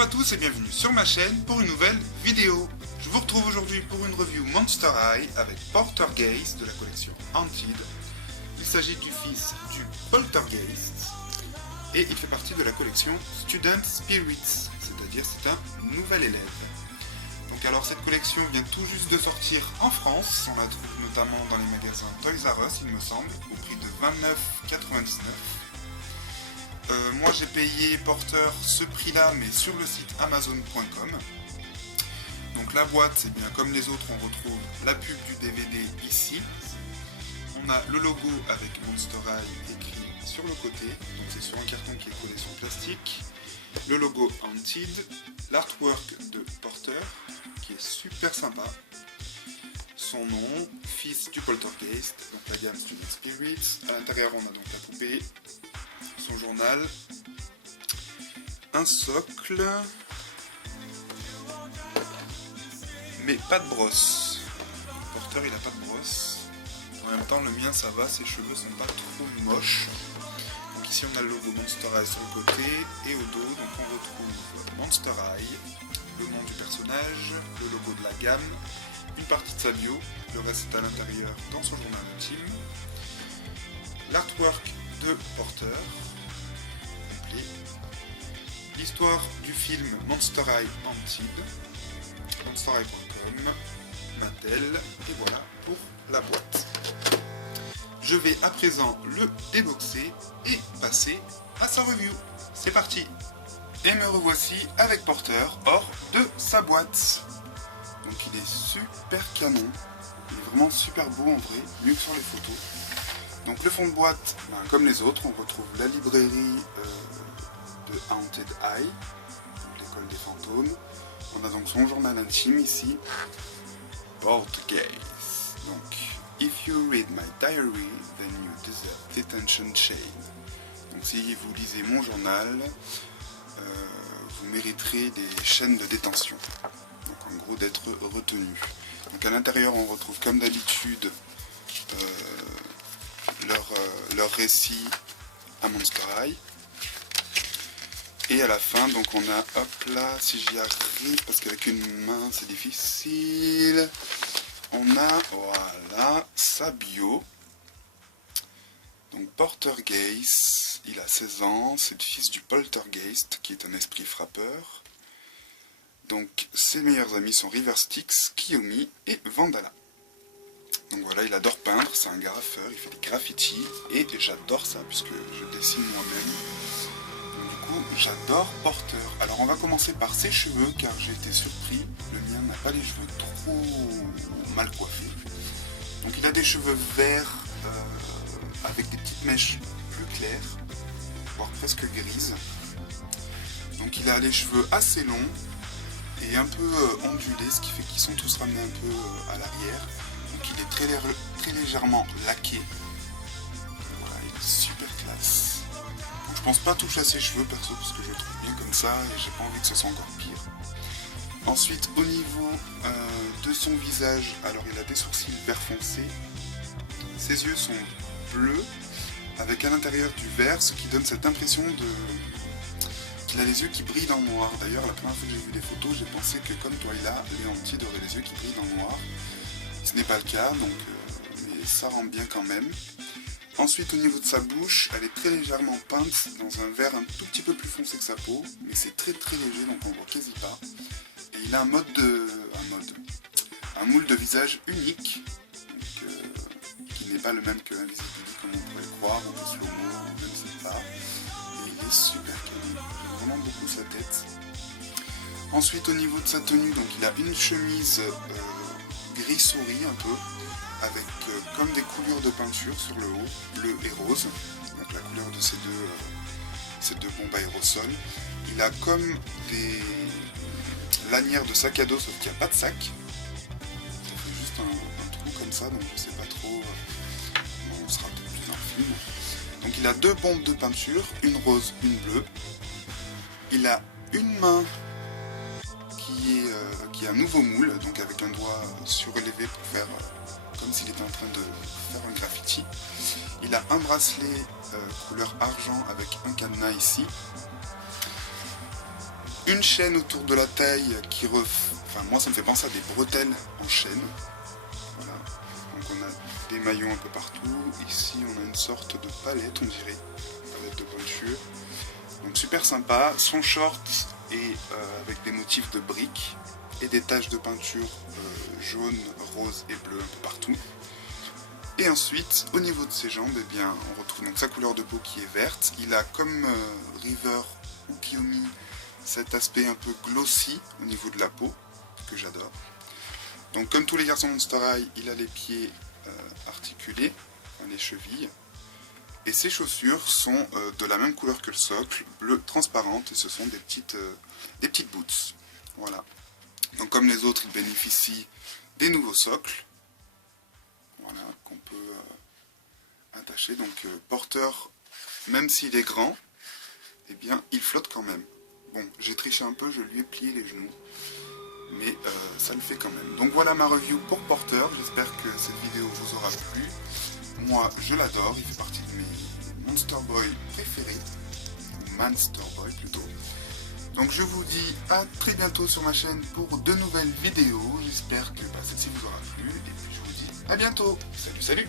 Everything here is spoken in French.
Bonjour à tous et bienvenue sur ma chaîne pour une nouvelle vidéo. Je vous retrouve aujourd'hui pour une review Monster High avec Poltergeist de la collection Haunted. Il s'agit du fils du Poltergeist et il fait partie de la collection Student Spirits, c'est-à-dire c'est un nouvel élève. Donc alors cette collection vient tout juste de sortir en France, on la trouve notamment dans les magasins Toys R Us il me semble, au prix de 29,99 €. Moi j'ai payé Porter ce prix là mais sur le site amazon.com. Donc la boîte c'est bien comme les autres, on retrouve la pub du DVD ici. On a le logo avec Monster High écrit sur le côté, donc c'est sur un carton qui est collé sur le plastique. Le logo Haunted, l'artwork de Porter qui est super sympa. Son nom, fils du Poltergeist, donc la gamme Student Spirits. À l'intérieur on a donc la poupée, son journal, un socle, mais pas de brosse. Porter il a pas de brosse. En même temps le mien ça va, ses cheveux sont pas trop moches. Donc ici on a le logo Monster High sur le côté et au dos donc on retrouve Monster High, le nom du personnage, le logo de la gamme, une partie de sa bio, le reste est à l'intérieur dans son journal intime, l'artwork de Porter, complet, l'histoire du film Monster High Haunted, monsterhigh.com, Mattel, et voilà pour la boîte. Je vais à présent le déboxer et passer à sa review. C'est parti! Et me revoici avec Porter hors de sa boîte. Donc il est super canon, il est vraiment super beau en vrai, mieux que sur les photos. Donc le fond de boîte, comme les autres, on retrouve la librairie de Haunted High, l'école des fantômes. On a donc son journal intime ici, Poltergeist. Donc, if you read my diary, then you deserve detention chain. Donc si vous lisez mon journal, vous mériterez des chaînes de détention. Donc en gros d'être retenu. Donc à l'intérieur on retrouve comme d'habitude leur récit à Monster High. Et à la fin donc on a, hop là, si j'y arrive, parce qu'avec une main c'est difficile, on a, voilà, sa bio. Donc Poltergeist, il a 16 ans, c'est le fils du Poltergeist, qui est un esprit frappeur. Donc ses meilleurs amis sont River Styx, Kiyomi et Vandala. Donc voilà, il adore peindre, c'est un graffeur, il fait des graffitis, et j'adore ça, puisque je dessine moi-même. Donc du coup, j'adore Porter. Alors on va commencer par ses cheveux, car j'ai été surpris, le mien n'a pas les cheveux trop mal coiffés. Donc il a des cheveux verts, avec des petites mèches plus claires, voire presque grises. Donc il a les cheveux assez longs et un peu ondulés, ce qui fait qu'ils sont tous ramenés un peu à l'arrière. Donc il est très légèrement laqué. Voilà, il est super classe. Donc je pense pas toucher à ses cheveux perso parce que je le trouve bien comme ça et j'ai pas envie que ce soit encore pire. Ensuite au niveau de son visage, alors il a des sourcils vert foncé. Ses yeux sont bleus avec à l'intérieur du vert, ce qui donne cette impression qu'il a les yeux qui brillent dans le noir. D'ailleurs la première fois que j'ai vu les photos j'ai pensé que comme Twilight, les Haunted aurait les yeux qui brillent dans le noir. Ce n'est pas le cas, donc mais ça rend bien quand même. Ensuite au niveau de sa bouche, elle est très légèrement peinte dans un vert un tout petit peu plus foncé que sa peau, mais c'est très léger donc on voit quasi pas. Et il a un moule de visage unique, donc, qui n'est pas le même que Invisibility comme on pourrait le croire, ou que Slow-Mo, ou même si pas. Et il est super canon, j'aime vraiment beaucoup sa tête. Ensuite au niveau de sa tenue, donc il a une chemise gris souris un peu, avec comme des coulures de peinture sur le haut, bleu et rose, donc la couleur de ces deux bombes aérosols. Il a comme des lanières de sac à dos, sauf qu'il n'y a pas de sac. Ça fait juste un trou comme ça, donc je sais pas trop, on sera peut-être plus dans le film. Donc il a deux bombes de peinture, une rose, une bleue. Il a une main qui est un nouveau moule, donc avec un doigt surélevé pour faire comme s'il était en train de faire un graffiti. Il a un bracelet couleur argent avec un cadenas ici. une chaîne autour de la taille qui enfin moi ça me fait penser à des bretelles en chaîne. Voilà. Donc on a des maillons un peu partout. Ici on a une sorte de palette, on dirait, palette de peinture. Donc super sympa. Son short est avec des motifs de briques et des taches de peinture jaune, rose et bleu un peu partout. Et ensuite, au niveau de ses jambes, eh bien, on retrouve donc sa couleur de peau qui est verte. Il a comme River ou Kiyomi cet aspect un peu glossy au niveau de la peau, que j'adore. Donc comme tous les garçons Monster High, il a les pieds articulés, enfin, les chevilles. Et ses chaussures sont de la même couleur que le socle, bleu transparente, et ce sont des petites boots. Voilà. Donc comme les autres, il bénéficie des nouveaux socles. Voilà, qu'on peut attacher. Donc porteur, même s'il est grand, eh bien il flotte quand même. Bon, j'ai triché un peu, je lui ai plié les genoux, mais ça le fait quand même. Donc voilà ma review pour porteur. J'espère que cette vidéo vous aura plu. Moi, je l'adore, il fait partie de mes Monster Boy préférés, ou Manster Boy plutôt. Donc je vous dis à très bientôt sur ma chaîne pour de nouvelles vidéos. J'espère que celle-ci vous aura plu. Et puis je vous dis à bientôt. Salut, salut!